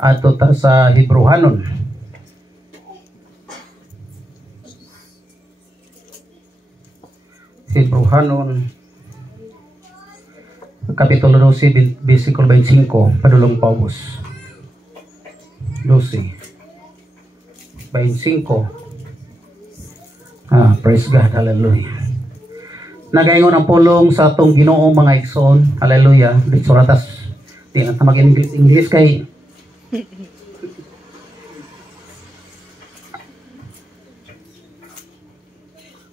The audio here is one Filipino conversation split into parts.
Ato ta sa Hebrehanon. Hebrehanon Kapitulo 12, versikulo 25, padulong paubos. 12, 25. Praise God, hallelujah. Nagaingon ang pulong sa atong Ginoo mga igsoon, hallelujah. Di suratas, di na mag-English kay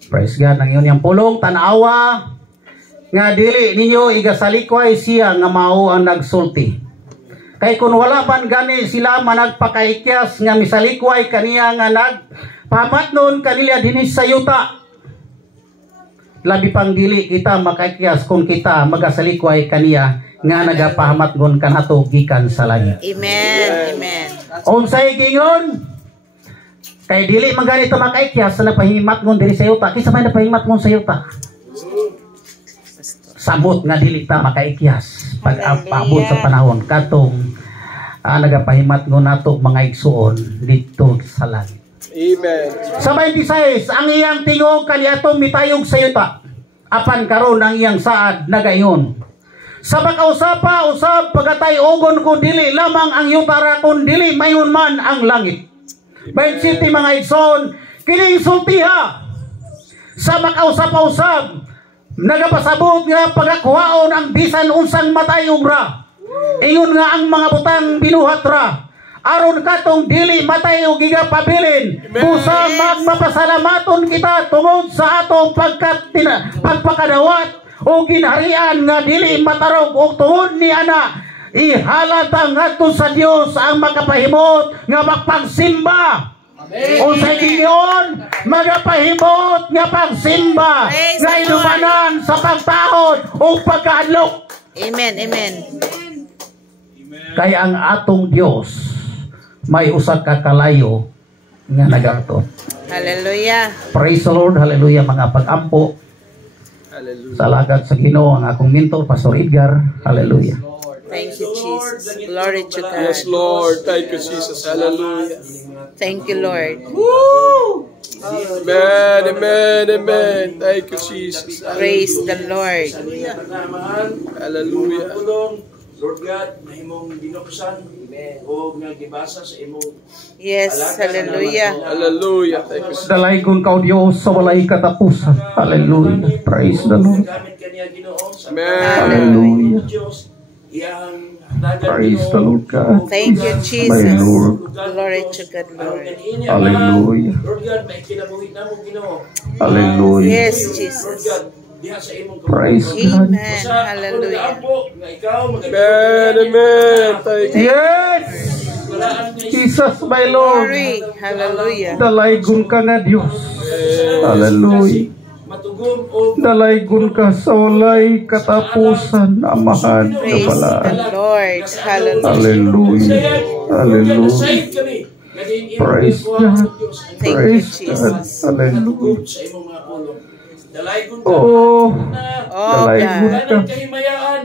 praise God. Nangiyon yung pulong tanawa nga dili ninyo igasalikway siya nga mao ang nagsulti. Kay kung wala man gani sila managpakaikyas nga misalikway kaniya nga nagpamatnon kanila dinhi sa yuta, labi pang dili kita makaikyas kung kita magasalikway kaniya nga nagapahamatnon kanato gikan sa langit. Amen. Amen. Unsay gingon? Kay dili man ganito makaikyas sa napahimatnon diri sa yuta. Kinsa may napahimatnon sa yuta? Sabot nga dili ta makaikyas pag paabot sa panahon katong nagapahimatnon nato mga igsuon dito sa langit. Amen. Sa 26, ang iyang tingog kaniadtong mitayog sa yuta, apan karon ang iyang saad nagaingon. Sa pagkausapa usab pagatay ugon kun dili lamang ang yuta ra kun dili mayon man ang langit. 27 mga igsoon, kining sultiha sa makausap-usab nagapasabot nga pagakuhaon ang bisan unsang matayog ra. Ingon nga ang mga butang binuhat ra aron katong dili matayog gigapabilin. Busa magmapasalamaton kita tungod sa atong pagpakadawat o ginharian nga dili matarog o tungod ni ana ihalata ngadto sa Dios ang makapahimot nga magpagsimba. O sa Gingon magapahimot nga pagsimba nga inumanan sa pagtahod o pagkahadlok. Amen. Amen. Kaya ang atong Dios may usa ka kalayo nga nagato. Hallelujah. Praise the Lord, hallelujah. Mga pag-ampo Hallelujah. sa lagad sa Ginoo ang akong mentor Pastor Edgar, hallelujah. Thank you, Jesus. Glory to God. Yes, Lord. Thank you, Jesus. Hallelujah. Thank you, Lord. Woo! Amen, amen, amen. Thank you, Jesus. Praise the Lord. Hallelujah. Lord God, na imong binuksan o nga gibasa sa imong Yes, hallelujah. Hallelujah. Thank you, Jesus. Dalaygon ka o Diyos sa walay katapusan. Hallelujah. Praise the Lord. gamit kaniya Ginoo sa Amen. Hallelujah. Diyos. Iyang hatagan Praise the Lord God. Thank you, My Jesus. Lord. Glory to God, Lord. Hallelujah. Lord God, may kinabuhi na mo Ginoo. Hallelujah. Yes, Lord Jesus. God, diha sa imong Praise kabuhi. God. Amen. Hallelujah. Ako nga ikaw Amen, amen. Thank you. Yes! Jesus, my Lord. Glory. Hallelujah. Dalaygon ka nga Diyos. Hallelujah. matugom o Dalaygon ka sa walay katapusan, amahan ka Praise pala. the Lord. Hallelujah. Hallelujah. Hallelujah. save kami. Praise God. Thank you, Praise God. Jesus. Hallelujah. Sa imong mga pulong. Dalaygon ka. Oh, Oh, dalaygon God. ka. Kahimayaan.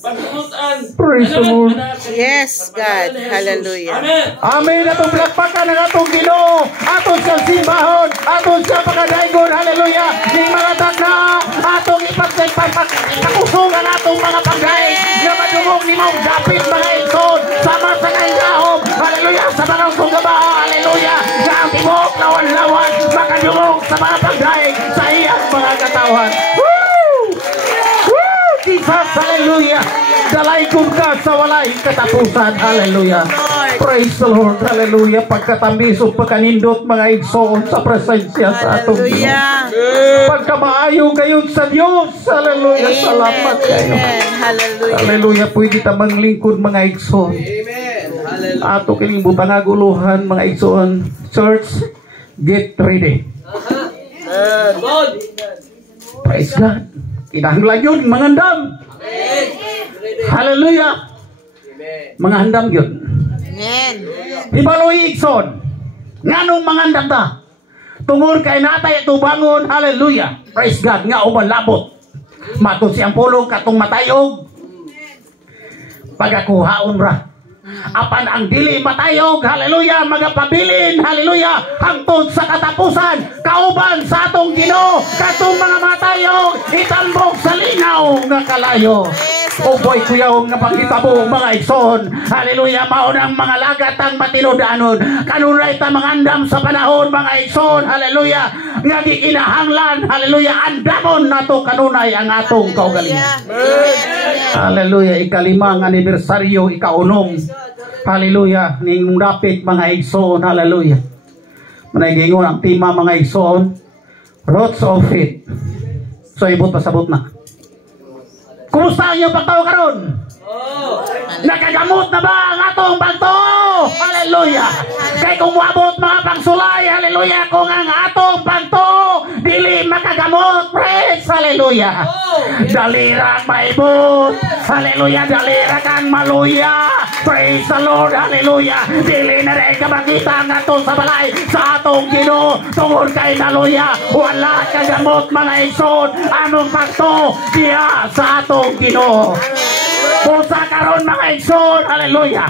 Pagtulutan. Praise the Lord. Yes, God. Hallelujah. Amen. Amen. Atong plakpakan ng atong Ginoo, atong siyang simbahon, atong siyang pagkadaygon. Hallelujah. Di mga tagna, atong ipagkusungan atong mga pagdaig na madungog ni mong dapit mga igsoon sama sa kaigahom. Hallelujah. Sa mga sugabaho. Hallelujah. Sa ang timok na wanlawan makadungog sa mga pagdaig sa iyang mga katawan. Woo! Woo! Jesus, hallelujah. Dalaygon ka sa walay katapusan. Hallelujah. Praise the Lord. Hallelujah. Pagkatamis o pagkanindot mga igsoon sa presensya sa atong Ginoo. Hallelujah. Pagkamaayo kayo sa Diyos. Hallelujah. Salamat kayo. Amen. Hallelujah. Hallelujah. Pwede tamang lingkod mga igsoon. Ato kining butang aguluhan mga igsoon. Church, get ready. Amen. Praise God. Kinahanglan yun, mga handam. Hallelujah. Mga handam yun. Amen. Hibaloy igsoon. Nganong mga handam ta? Tungod kay natay tubangon. Hallelujah. Praise God. Nga uban labot. Mato siyang pulong katong matayog. Pagakuhaon ra. Apan ang dili matayog, haleluya, magapabilin, haleluya, hangtod sa katapusan, kauban sa atong Ginoo, katong mga matayog, itambok sa linaw nga kalayo. O boy kuyaw nga panghitabo mga igsoon, haleluya, maunang mga lagat ang matinudanon, kanunay ta mangandam sa panahon mga igsoon, haleluya, nga gikinahanglan, haleluya, andamon nato kanunay ang atong kaugalingon. Haleluya, ikalimang anibersaryo, ikaunom, haleluya, ning dapit mga igsoon, haleluya. Managingon ang tema mga igsoon, roots of faith. So ibot pasabot na. Kumusta ang iyong pagtao karon? Nakagamot na ba ang atong pagtao? Haleluya. Kay kung wabot mga pagsulay, haleluya, kung ang atong pagtao dili makagamot, praise, haleluya. Dalira maibot, haleluya, dalira kang maluya, praise the Lord, haleluya. Dili na rin kabakita ang atong sa balay sa atong Ginoo tungod kay naluya. Wala kagamot mga igsoon, anong pagtao diya sa atong Ginoo. Pusa karon mga igsoon, haleluya.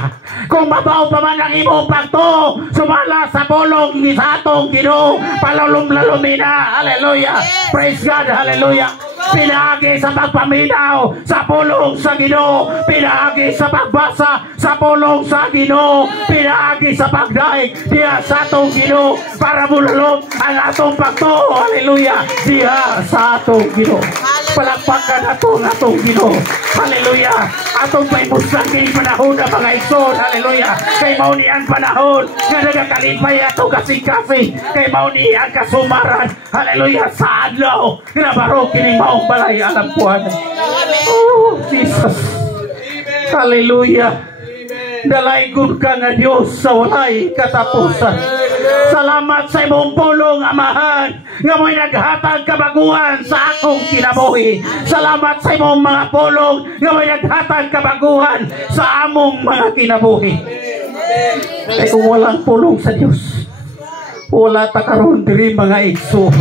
Kung mabaw pa man ang imong pagto, sumala sa pulong ni sa atong Ginoo, palulom-lalumina, haleluya. Praise God, haleluya. Pinagi sa pagpaminaw sa pulong sa Ginoo, pinagi sa pagbasa sa pulong sa Ginoo, pinagi sa pagdaig diya sa atong Ginoo para bulalom ang atong pagto, haleluya, diya sa atong Ginoo. Palakpakan atong Ginoo, haleluya. Atong paimusang kay panahon na mga igsoon, haleluya. Kay mauni ang panahon nga nagakalipay atong kasing-kasing, kay mauni ang kasumaran, haleluya, sa adlaw nga baro kining maong balay alam puan. Oh Jesus, haleluya. Dalaygon ka nga Dios sa walay katapusan. Salamat sa imong pulong, amahan, nga mo'y naghatag kabaguhan sa akong kinabuhi. Salamat sa imong mga pulong nga mo'y naghatag kabaguhan sa among mga kinabuhi. Kaya kung walang pulong sa Dios, wala ta karon diri mga igsoon.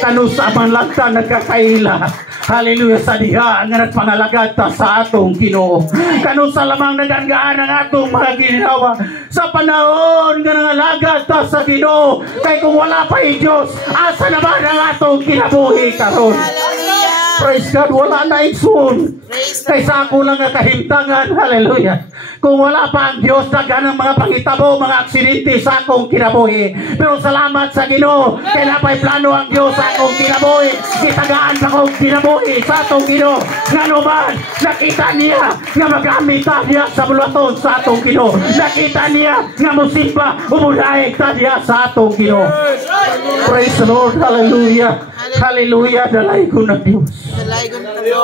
Kanu sa man lang ta nagkakaila, haleluya, sa diha nga nagpangalagad ta sa atong Ginoo. Kanu sa lamang naganggaan ang atong mga ginhawa sa panahon nga nangalagad ta sa Ginoo. Kay kung wala pa Dios, asa naman ang atong kinabuhi karon? Praise God, wala na igsoon. Kay sa ako lang nga kahimtangan, haleluya. Kung wala pa ang Dios, dagan ang mga pangitabo, mga aksidente sa akong kinabuhi. Pero salamat sa Ginoo, kay napay plano ang Dios sa akong kinabuhi. Kitagaan sa akong kinabuhi sa atong Ginoo. Nga naman, nakita niya nga magamit niya sa bulaton sa atong Ginoo. Nakita niya nga musimba, umulay niya sa atong Ginoo. Praise the Lord, hallelujah. Hallelujah, dalaygon ng Dios.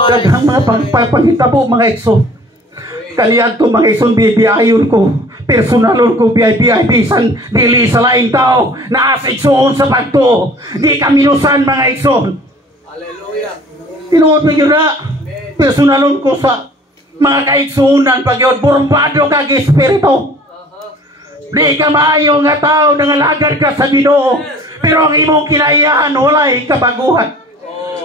Daghang mga pangitabo mga igsoon. Kaliyan to mga igsoon, bibiayon ko, personalon ko, bibisan dili sa laing tao na as igsoon sa pagto. Di kaminusan mga igsoon. Hallelujah. Tinuod na yun na, personalon ko sa mga kaigsuunan pag yun, burbado kag espiritu. Di ka maayo nga tao, nangalagad ka sa Ginoo, pero ang imong kinaiyahan walay kabaguhan.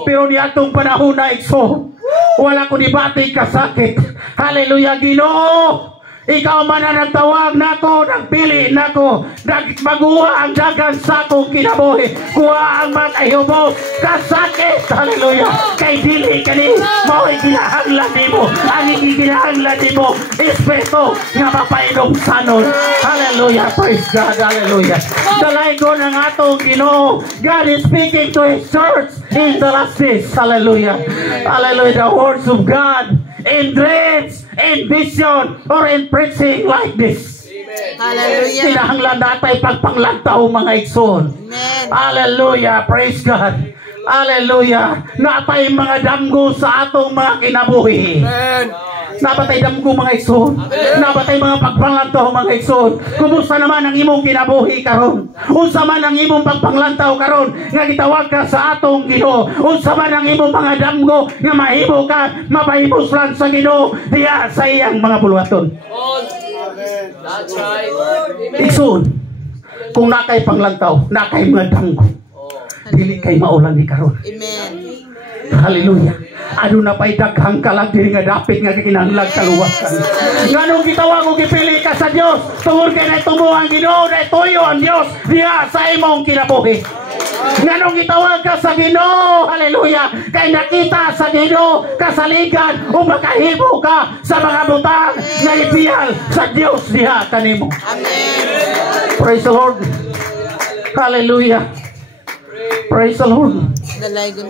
Pero ni atong panahon na igsoon, wala ko dibati kasakit. Hallelujah, Ginoo. Ikaw man ang nagtawag nako, nagpili nako, nagmaguha ang dagan sa akong kinabuhi. Kuha ang mga kahubos, kasakit, haleluya. Kay dili kani, mao'y ginahanglan nimo. Ang ginahanglan nimo, espiritu nga mapainom sanon. Haleluya, praise God, haleluya. Dalaygon ang atong Ginoo. God is speaking to His church in the last days. Hallelujah. Hallelujah, the words of God in dreams, in vision, or in preaching like this. Hallelujah. Kinahanglan natay pagpanglantaw mga igsoon. Hallelujah, praise God. Hallelujah. Natay mga damgo sa atong mga kinabuhi. Amen. Nabatay damgo mga igsoon. Nabatay mga pagpanglantaw mga igsoon. Kumusta naman ang imong kinabuhi karon? Unsa man ang imong pagpanglantaw karon nga gitawag ka sa atong Ginoo? Unsa man ang imong mga damgo nga mahimo ka mapahibuslan sa Ginoo diya sa iyang mga buluhaton? That's right. Igsoon, kung nakay panglantaw, nakay mga damgo, dili kay maulan ni karon. Amen. Hallelujah. Ano na pa'y daghang kalag diri nga dapit nga kinahanglan kaluwasan. Nganong gitawag o gipili ka sa Dios tungod kay natumo ang Ginoo na tuyo ang Dios diha sa imong kinabuhi. Nganong gitawag ka sa Ginoo, hallelujah, kay nakita sa Ginoo kasaligan o makahimo ka sa mga butang nga ipiyal sa Dios diha kanimo. Amen. Praise the Lord. Hallelujah. Praise the Lord.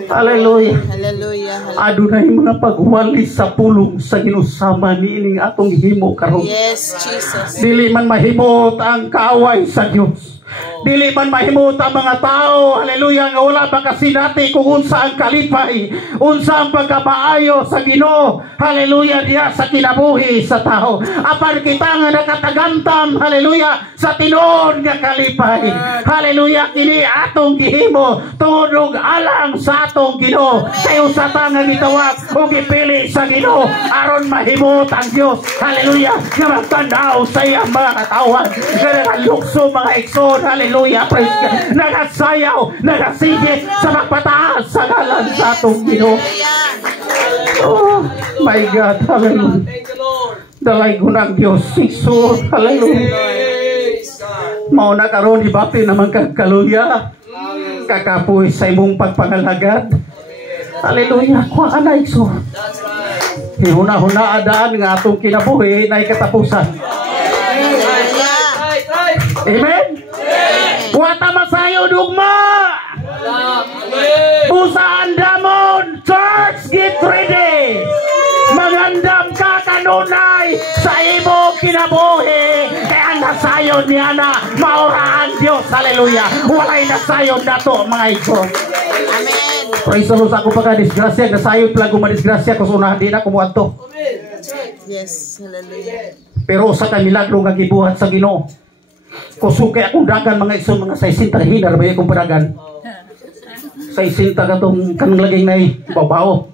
Hallelujah. Hallelujah. Adunay mga pagwalis sa pulong sa ginusama niining atong himo karon. Yes, Jesus. Dili man mahimot ang kaaway sa Dios. Dili man mahimot ang mga tao, hallelujah, nga wala makasinati kung unsa ang kalipay, unsa ang pagkapaayo sa Ginoo, hallelujah, diya sa kinabuhi sa tao. Apan kita nga nakatagamtam, hallelujah, sa tinuod nga kalipay, hallelujah, kini atong gihimo tungod og alang sa atong Ginoo. Kayo sa ta nga gitawag o gipili sa Ginoo aron mahimot ang Dios, hallelujah, nga magtanaw sa iyang mga katawan, nga nakalukso mga ikson, hallelujah, praise God, nagasayaw, nagasige sa magpataas sa ngalan sa atong Ginoo. Oh my God, hallelujah. Dalay ko ng Diyos, ikson, hallelujah. Mauna karon ibati naman kagkaluya, kakapoy sa imong pagpangalagad, hallelujah, kuha na ikson. Hihuna-huna adaan nga atong kinabuhi na ikatapusan. Amen. Wata masayo dugma. Pusaan damon, church, get ready. Magandam ka kanunay sa imo kinabuhi. Kaya nasayon niya na maurahan Diyos. Hallelujah. Walay nasayon na to mga ikon. Amen. Praise the Lord. Ako pagka-disgrasya, nasayon pala gumadisgrasya kung unahan din ako muadto. Yes, hallelujah. Pero sa kamilagro nga gibuhat sa Ginoo. Kusukay akong dagan mga ison, mga 60 hinar ba akong padagan. 60 katong kanang laging na babaw.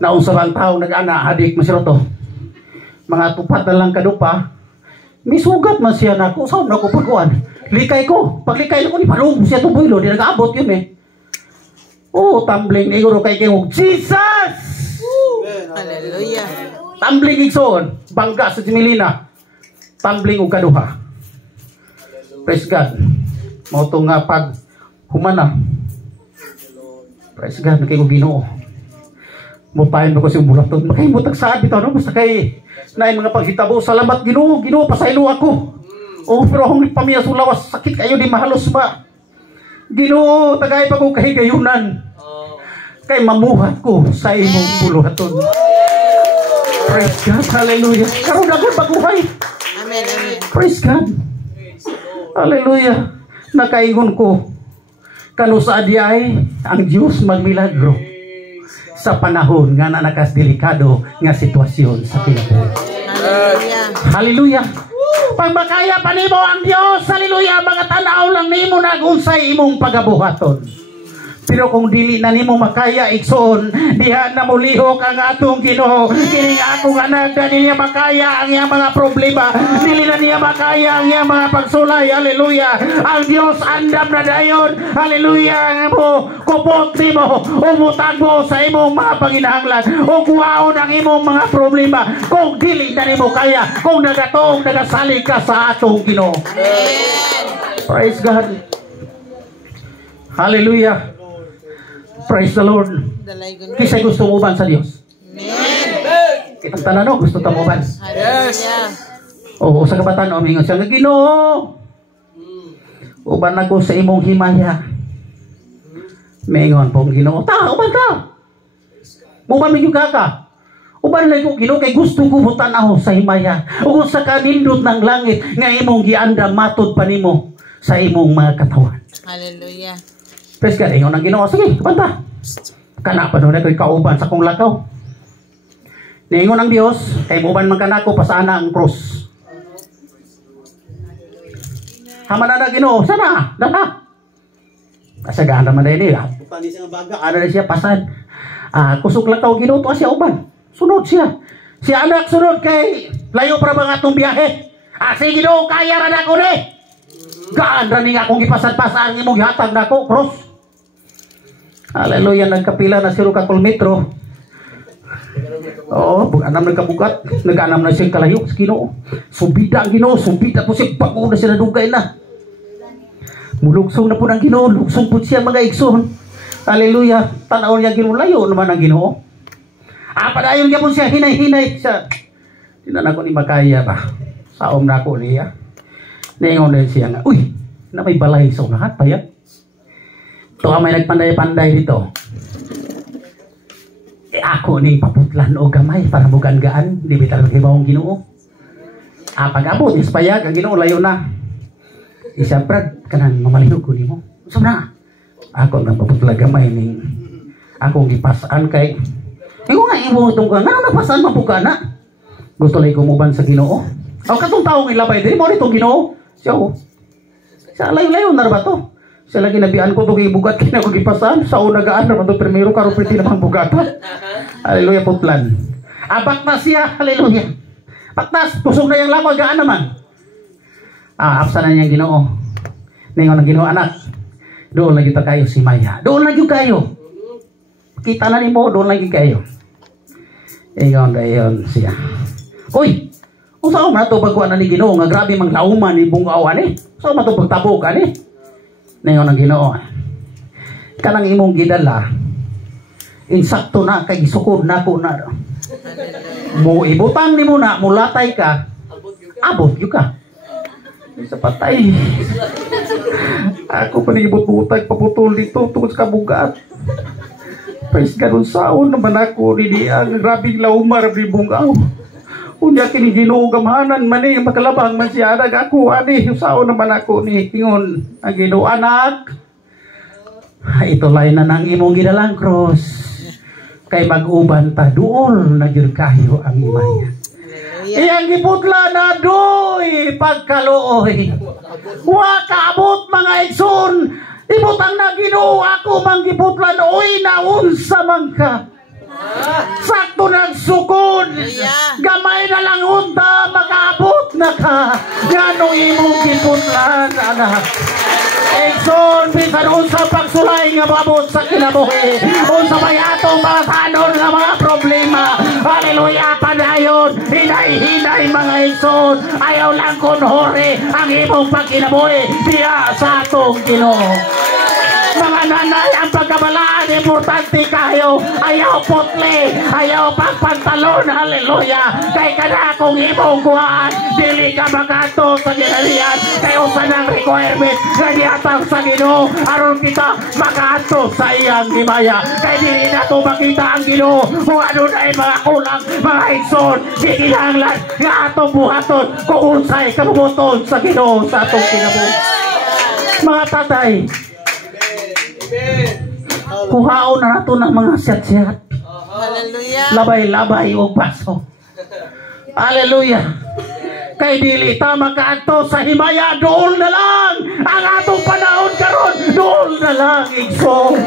Naon sa bang tao nag-ana adik masiroto. Mga tupat na lang kadupa. Misugat man siya na kung saan ako pagkuhan. Likay ko. Paglikay ko ni Palong siya tubuilo. Di nag-aabot yun eh. Oh, tumbling. Iguro kay kayo. Jesus! Hallelujah. Tumbling igsoon. Bangga sa Jimilina. Tumbling o kaduha. Praise God. Mauto nga pag humana. Praise God. Nakay ko Ginoo. Mupayan ko si bulaton. Makahimutag saan bitaw no? Basta kay na mga paghitabo. Salamat Ginoo. Ginoo pasaylo ako. Oh, pero akong pamilya sulawas. Sakit kayo di mahalos ba? Ginoo, tagay pa ko kahigayunan. Kay mamuhat ko sa imong buluhaton. Praise God. Hallelujah. Karon ako baguhay. Amen, amen. Praise God. Hallelujah. Nakaingon ko kanu sa adiyay ang Diyos magmilagro sa panahon nga nakas delikado nga sitwasyon sa kinabuhi. Hallelujah. Hallelujah. Pag makaya pa nimo ang Diyos, hallelujah, mga tanaw lang nimo nagunsay imong pagabuhaton. Pero kung dili na nimo makaya igsoon, diha na mulihok ang atong Ginoo. Kini akong anak na dili makaya ang iyang mga problema, dili na niya makaya ang iyang mga pagsulay. Hallelujah. Ang Dios andam na dayon. Hallelujah. Mo kupot nimo, umutag mo sa imong mga panginahanglan, o kuwaon ang imong mga problema. Kung dili na nimo kaya, kung nagatong nagasalig ka sa atong Ginoo. Amen. Praise God. Hallelujah. Praise the Lord. Kisa'y gusto mo uban sa Diyos? Amen. Kitang tanan no, gusto ta mo uban. Hallelujah. Oo, sa kabatan o, mingon siya, Ginoo, uban ako sa imong himaya. Mingon pong Ginoo, uban ta. Uban mo yung kaka. Uban lang ko Ginoo, kay gusto ko butan ako sa himaya. O kung sa kanindot ng langit, nga imong gianda matod pa nimo sa imong mga katawan. Hallelujah. Praise God, ingon ang Ginoo, sige, banta. Kana pa doon ako'y kauban sa kong lakaw. Niingon ang Diyos, kay uban man kanako pasana ang cross. Haman na Ginoo, sana, dala. Kasagaan naman na nila. Pani siya baga, ana na siya pasan. Kusog lakaw Ginoo to siya uban. Sunod siya. Si anak sunod kay layo para mga atong biyahe. Sige Ginoo, kaya ra nako ni. Gaan ra ni nga akong gipasad-pasaan imong gihatag nako cross. Hallelujah, nagkapila na 0 ka kilometro. Oo, pag-anam nagkabugat, nag-anam na siyang kalayo sa Ginoo. Subida ang Ginoo, subida po siya, pag na siya nadugay na. Mulugsong na po ng Ginoo, lugsong po siya mga igsoon. Hallelujah, tanaw niya Ginoo, layo naman ang Ginoo. Padayon niya po siya, hinay-hinay siya. Tinan ako ni makaya ba? Saom na ako niya. Ningon din siya nga, uy, na may balay sa unahan pa yan. Ito may nagpanday-panday dito. Ako ning paputlan o gamay para bugan-gaan, di bitar magibawang Ginoo. Pag-abot, ispayag, ang Ginoo layo na. Isa brad, kanang mamalinog ko nimo. So na, ako nang paputlan gamay ning akong gipasaan kay iko nga imo itong ka, nga napasaan mabuka na. Gusto lang kumuban sa Ginoo. Katong taong ilabay, di mo nitong Ginoo. Siya layo-layo na ba to? Siya lagi nabian ko itong ibugat kina ko gipasan. Sa unagaan naman itong primero karupiti namang bugatan. Hallelujah, putlan. Baktas siya, hallelujah. Baktas, kusog na yung lang, magaan naman. Apsa na niyang Ginoo. Ningon ang Ginoo, anak. Doon lagi ta kayo si Maya. Doon lagi kayo. Kita na ni mo, doon lagi kayo. Ingon dayon siya. Uy! Usaw man ito bagwa na ni Ginoo nga grabe mang lauman ni bungawan eh. Usaw man ito pagtabok ani. Ningon ang Ginoo. Kanang imong gidala insakto na kay gisukod nako na. Mo ibutang nimo na mulatay ka. Abot gyud ka. Sa patay. Ako pa nagibut-butag paputol dito tungod sa kabugat. Pais ganun saon naman ako ni diang grabing laumar ni bungaw. Unya kini Ginoo gamahanan man ni makalabang man siya nag ako ani sao naman ako ni ingon ang Ginoo anak. Ito lain na nang imong gidalang cross. Kay mag-uban ta duol na gyud kayo ang imaya. Iyang giputla na doy pagkaluoy. Wa kaabot mga igsoon. Ibutang na Ginoo ako mang giputlan oy naunsa man ka. Sakto nagsukod. Gamay na lang unta mag-abot na ka. Ganong imong giputlan anak. Ekson, bisan unsa pagsulay nga babot sa kinabuhi. Unsa may atong mga sanon nga mga problema. Hallelujah, padayon. Hinay-hinay mga Ekson. Ayaw lang kunhori ang imong pagkinabuhi. Diya sa atong Ginoo. Mga nanay, ang pagkabalaan, importante kayo. Ayaw putli, ayaw pagpantalon, hallelujah. Kay kada akong imong kuhaan, dili ka magato sa ginalian. Kay usan ang requirement, ganyatang sa Ginoo. Aron kita magato sa iyang himaya. Kay dili na ito makita ang Ginoo. Kung ano na ay mga kulang, mga igsoon, giginahanglan, nga atong buhaton, kung unsay kabubuton sa Ginoo sa atong kinabuhi. Mga tatay, kuhaon na nato ng mga siyat-siyat. Hallelujah. Labay-labay o baso. Hallelujah. Kay dili ta makaadto sa himaya, dool na lang ang atong panahon karon, dool na lang igsoon.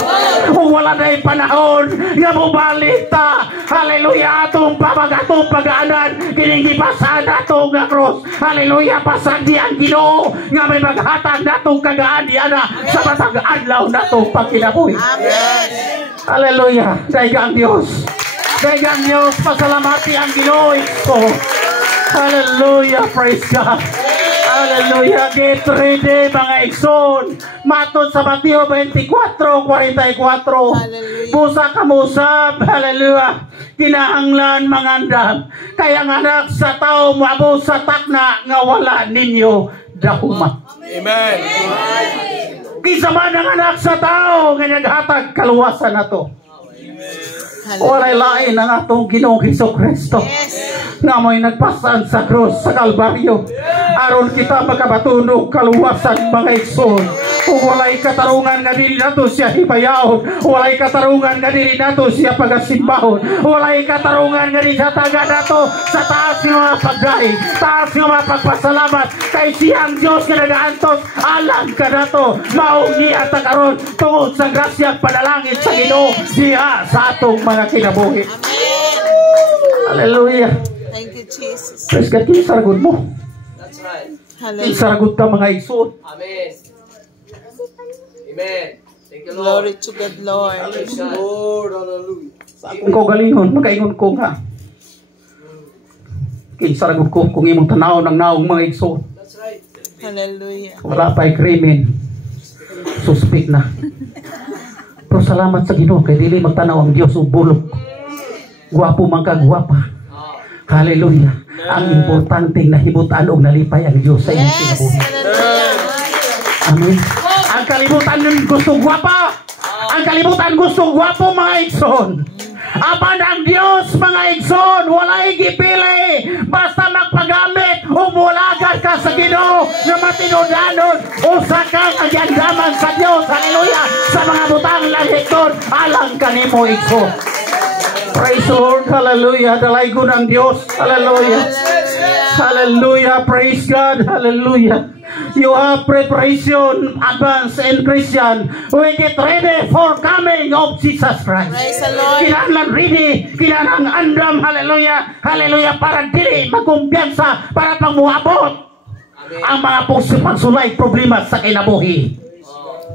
Kung wala na yung panahon nga mubalik ta, hallelujah, atong pag-aanan kining gipasan natong nga cross. Hallelujah, pasag di ang Ginoo nga may maghatag natong kagaan diana sa matag adlaw natong pagkinabuhi. Amen. Hallelujah. Daigang Dios. Daigang Dios, pasalamati ang Ginoo ito. Hallelujah, praise God. Hallelujah, get ready mga igsoon. Matod sa Mateo 24:44. Busa kamusab, hallelujah. Kinahanglan mangandam. Kaya ang anak sa tao maabo sa takna nga wala ninyo dahuma. Amen. Kisa man ang anak sa tao nga naghatag kaluwasan nato. Walay lain ang atong Ginoong Hesukristo. Nga mo'y nagpasan sa krus sa Kalbaryo. Aron kita makabatunog kaluwasan mga igsoon. Kung walay katarungan nga dili nato siya hibayahon, walay katarungan nga dili nato siya pagasimbahon, walay katarungan nga dili sa taga nato sa taas nga mga pagdai, taas nga mga pagpasalamat kay siyang Diyos nga nagaantos alam ka nato maungi at karon tungod sa grasya panalangin sa Ginoo diha sa atong mga kinabuhi. Hallelujah. Thank you, Jesus. Praise God, isaragod mo. That's right. Hallelujah. Isaragod ka mga igsoon. Amen. Amen. Glory to God, Lord. Lord, hallelujah. Sa akong kaugalingon, magaingon ko nga. Kinsa ragod ko kung imong tanaw ng naong mga igsoon. Hallelujah. Wala pa'y krimen. Suspect na. Pero salamat sa Ginoo kay dili magtanaw ang Dios og bulok. Guwapo man ka, guwapa. Hallelujah. Ang importante nahimutan og nalipay ang Dios sa imong Yes. kinabuhi. Hallelujah. Amen. Ang kalibutan nun gusto guwapa. Ang kalibutan gusto guwapo mga igsoon. Apan ang Dios mga igsoon walay gipili basta magpagamit o mulagan ka sa Ginoo na matinudanon usa kang agyandaman sa Dios. Hallelujah. Sa mga butang lahikton alang kanimo igsoon. Praise the Lord. Hallelujah. Dalaygon ang Dios. Hallelujah. Hallelujah. Praise God. Hallelujah. You have preparation, advance in Christian. We get ready for coming of Jesus Christ. Praise the Lord. Kinahanglan ready, kinahanglan andam, hallelujah, hallelujah, para dili magkumpiyansa, para pangmuabot ang mga pagsulay problema sa kinabuhi.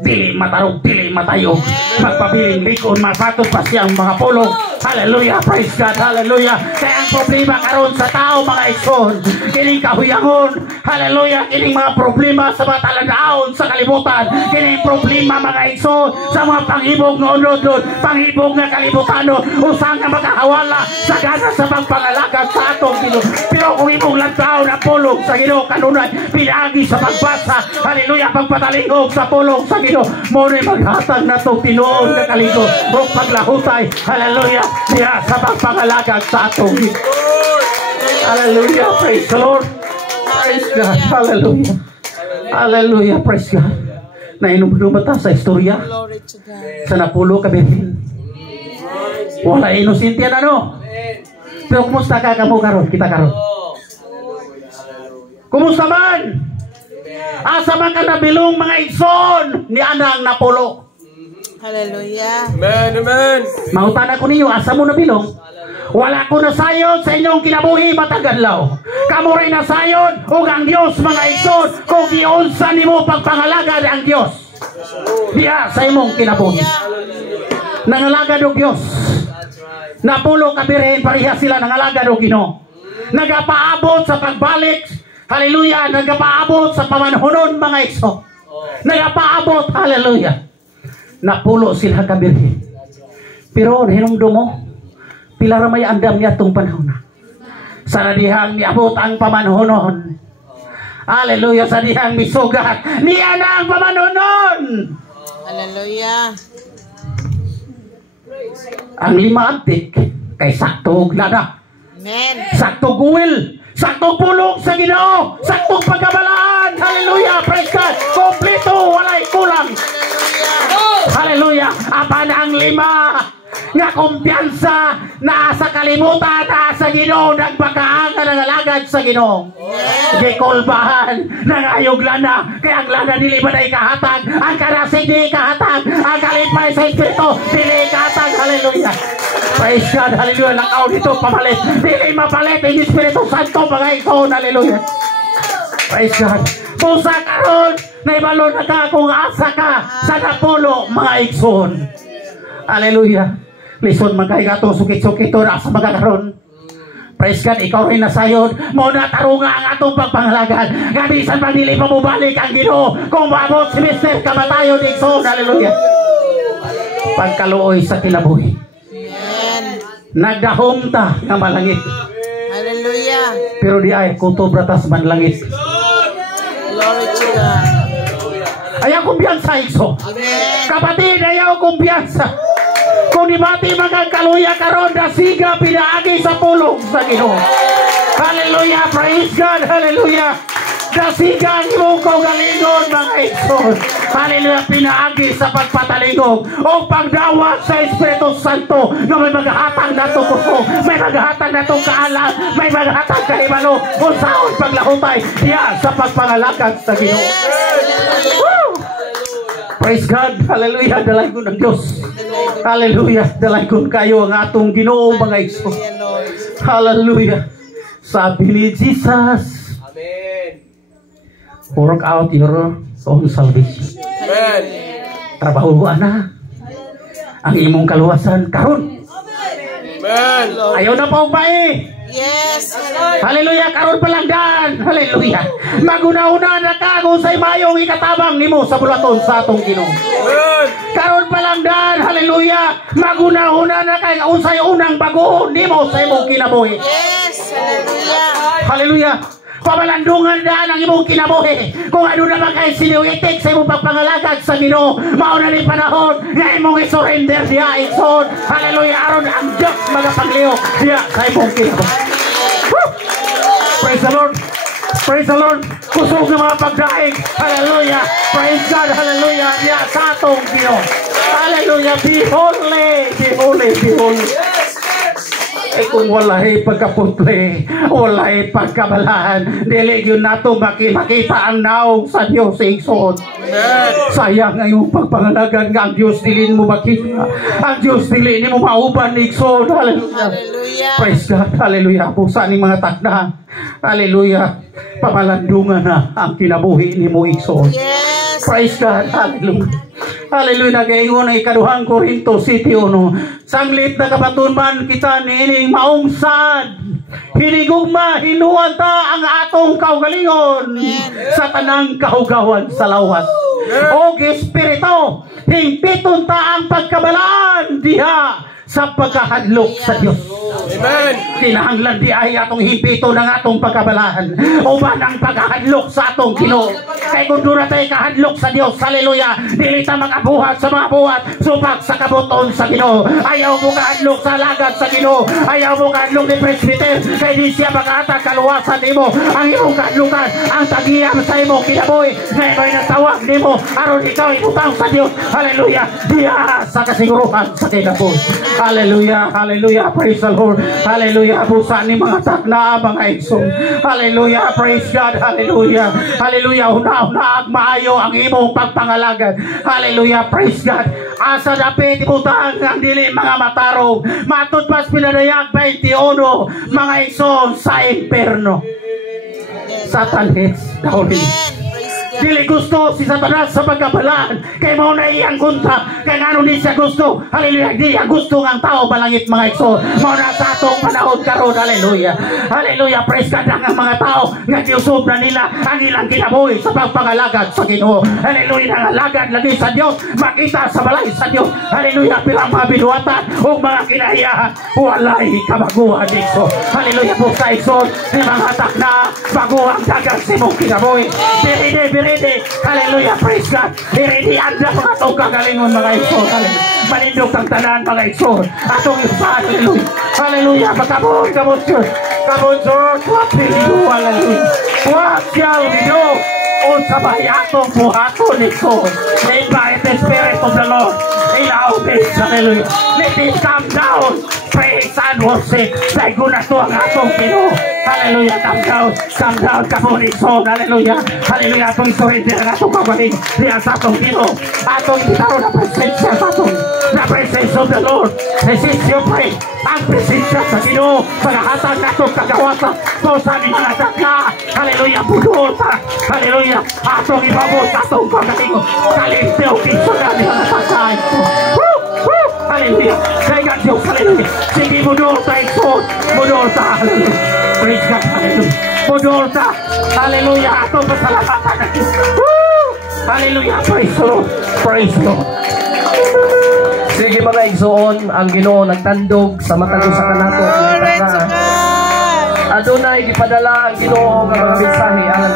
Dili matarog, dili matayog, magpabiling likon, mapatos pa siyang mga pulong. Hallelujah, praise God, hallelujah. Kaya ang problema karon sa tao mga igsoon, kining kahuyangon, hallelujah, kining mga problema sa mga talandaon sa kalibutan, kining problema mga igsoon sa mga panghibog na unod-unod, panghibog na kalibutano, usang na makahawala sa gana sa pagpangalagad sa atong Ginoo. Pero kung imong lantaw na pulong sa Ginoo kanunay, pinagi sa pagbasa, hallelujah, pagpatalingog sa pulong sa Ginoo, mo'y maghatag na itong tinuon na kaligo o paglahutay, hallelujah, siya sa pagpangalagad sa atong Ginoo. Hallelujah, praise the Lord. Praise God, hallelujah. Hallelujah, praise God. Nainom-dumata sa istorya Glory to God. sa Napulo Kabirhin. Wala inosente yan ano. Pero kumusta ka kamo karon? Kita karon. Kumusta man? Asa man ka nabilong mga igsoon ni Anang Napulo. Hallelujah. Amen, amen. Mautan ako ninyo, asa mo nabilong? Wala ko nasayod sa inyong kinabuhi matagadlaw. Kamo rin nasayod ug ang Dios mga igsoon kung giunsa nimo pagpangalagad ang Dios. Diya sa imong kinabuhi. Nangalagad og Dios. Napulo Kabirhin pareha sila nangalagad og Ginoo. Nagapaabot sa pagbalik. Hallelujah, nagapaabot sa pamanhonon mga igsoon. Nagapaabot, hallelujah. Napulo sila Kabirhin. Pero hinumdum mo, pila ra may andam niya itong panahon na. Sa nadihang niabot ang pamanhonon. Hallelujah, sa dihang misugat. Niya na ang pamanhonon. Hallelujah. Ang lima antik, kay sakto glada. Amen. Sakto guwil. Sakto pulong sa Ginoo. Sakto pagkabalaan. Hallelujah, praise God. Kompleto, walay kulang. Hallelujah. Apan ang lima nga kumpiyansa na sa kalimutan na sa Ginoo nagpakaanga ng alagad sa Ginoo. Gikulbahan nangayog lana kaya ang lana dili ba na ikahatag ang karasig di ikahatag ang kalipay sa Espiritu dili ikahatag. Hallelujah, praise God, hallelujah. Lakaw dito pamalit dili mapalit ang Espiritu Santo mga igsoon. Hallelujah, praise God. Pusa karon na ibalo na ka kung asa ka sa Napulo mga igsoon. Hallelujah. Listen magkay katong sukit-sukit to sa magkakaroon. Praise God, ikaw rin nasayod. Muna tarunga ang atong pagpangalagad. Gabisan pag dili pa mubalik ang Ginoo. Kung maabot si Mr. Kamatayon igsoon. Hallelujah. Pagkaluoy sa kinabuhi. Amen. Nagdahom ta nga malangit. Hallelujah. Pero di ay kutobratas man langit. Glory to God. Ayaw kumpiyansa igsoon. Amen. Kapatid, ayaw kumpiyansa. Kung di mati magkakaluya karon dasiga pinaagi sa pulong sa Ginoo. Hallelujah, praise God, hallelujah. Dasiga ang imong kaugalingon mga igsoon. Hallelujah, pinaagi sa pagpatalingog o pagdawat sa Espiritu Santo na may maghatag na itong puso, may maghatag na itong kaalam, may maghatag kahibalo kung saan paglahutay diya sa pagpangalakad sa Ginoo. Woo! Praise God, hallelujah, dalaygon ang Diyos. Hallelujah, dalaygon kayo ang atong Ginoo mga igsoon. Hallelujah. Sabi ni Jesus, Amen. work out your own salvation. Amen. trabahuan na ang imong kaluwasan karon. Amen. Ayaw na pa og bae. Yes. Hallelujah, karon pa lang dan. Hallelujah. Maguna-una na ka kung say mayong ikatabang nimo sa bulaton sa atong Ginoo. Amen. Karon pa lang dan. Hallelujah. Maguna-una na kay unsay unang baguhon nimo sa imong kinabuhi. Yes. Hallelujah. Hallelujah. Pamalandungan daan ang imong kinabuhi. Kung ano naman kay siniwitik sa imong pagpangalagad sa Ginoo, mao na ni panahon nga imong i-surrender diha igsoon. Hallelujah. Aron ang Dios magapagliok diha sa imong kinabuhi. Woo! Praise the Lord. Praise the Lord. Kusog ng mga pagdaig. Hallelujah. Praise God. Hallelujah. Diha sa atong Ginoo. Hallelujah. Be holy. Be holy. Be holy. Eh kung walay pagkapuntle, walay pagkabalahan, dili yun nato makita ang naong sa Diyos sa igsoon. Sayang nga yung pagpangalagan nga ang Diyos dili mo makita. Ang Diyos dili mo mauban ni igsoon. Hallelujah. Praise God. Hallelujah. Pusa ni mga takda. Hallelujah. Pamalandungan na ang kinabuhi ni mo igsoon. Yes. Praise God. Hallelujah. Hallelujah. Nagaingon ang ikaduhang Korinto City 1. Sanglit na kapatunman kita niining maungsad. Hinigugma, hinuan ta ang atong kaugalingon sa tanang kahugawan sa lawas. O Espiritu, himpiton ta ang pagkabalaan diha sa pagkahadlok sa Diyos. Amen. Kinahanglan di ay atong himpito ng atong pagkabalahan uban ang pagkahadlok sa atong Ginoo. Kay kung dura tayo kahadlok sa Diyos, hallelujah, dili ta magabuhat sa mga buhat subak sa kabuton sa Ginoo. Ayaw mo kahadlok sa lagad sa Ginoo. Ayaw mo kahadlok ni presbyter kay di siya mag-atag kaluwasan nimo. Ang imong kahadlokan ang tagiyam sa imong kinabuhi nga ikaw natawag nimo aron ikaw ibutang sa Diyos. Hallelujah. Diha sa kasiguruhan sa kinabuhi. Hallelujah. Hallelujah. Praise the Lord. Hallelujah. Busa ni mga takna mga igsoon. Hallelujah. Praise God. Hallelujah. Hallelujah. Una-una maayo ang imong pagpangalagad. Hallelujah. Praise God. Asa dapit ibutang ang dili mga matarong. Matud pas pinadayag 21 mga igsoon sa imperno. Satan hates the holy. Dili gusto si Satanas sa pagkabalaan. Kaya mo na iyang gunta. Kaya nga ni siya gusto. Hallelujah. Di ang gusto ng tao balangit mga igsoon. Mo na sa atong panahon karon. Hallelujah. Hallelujah. Praise God ang mga tao. Nga giusob na nila ang ilang kinabuhi sa pagpangalagad sa Ginoo. Hallelujah. Nangalagad lagi sa Diyos. Makita sa balay sa Diyos. Hallelujah. Pilang mga binuwatan o mga kinahiyahan. Walay kabaguhan igsoon. Hallelujah po sa igsoon. Ni mga atak na baguhang dagang simong kinabuhi. Biride. Hallelujah, praise God. Iridi anda mga itong kagalingon mga igsoon. Malindog ang tanan mga igsoon. Atong isa, hallelujah. Hallelujah, magkabon, kabon Diyos. Kabon Diyos, what will you do, hallelujah. What shall we do? O sa bahayatong buhaton igsoon. Invite the Spirit of the Lord. Ilaw this, hallelujah. Let it come down. Praise and worship. Dahil gunato ang atong Ginoo. Hallelujah, come down, kabon igsoon, hallelujah, hallelujah, atong surrender ang atong kabaling, diya sa atong Ginoo, atong ibitaw na presensya sa atong, na presence of the Lord, resist your pray, ang presensya sa Ginoo, paghahatag na atong kagawasa, so sa ni mga takla, hallelujah, budol ta, hallelujah, atong ibabot, atong kagaling, kalintew, kinsa na ni mga takla, hallelujah, kaya Diyos, hallelujah, sige budol ta igsoon, budol ta, hallelujah. Praise God, hallelujah. Budol ta, hallelujah, atong pasalamatan natin. Hallelujah, praise the Lord, praise the Lord. Sige mga igsoon, ang Ginoo nagtandog sa matag sa kanato. Adunay gipadala ang Ginoo nga mga mensahe alang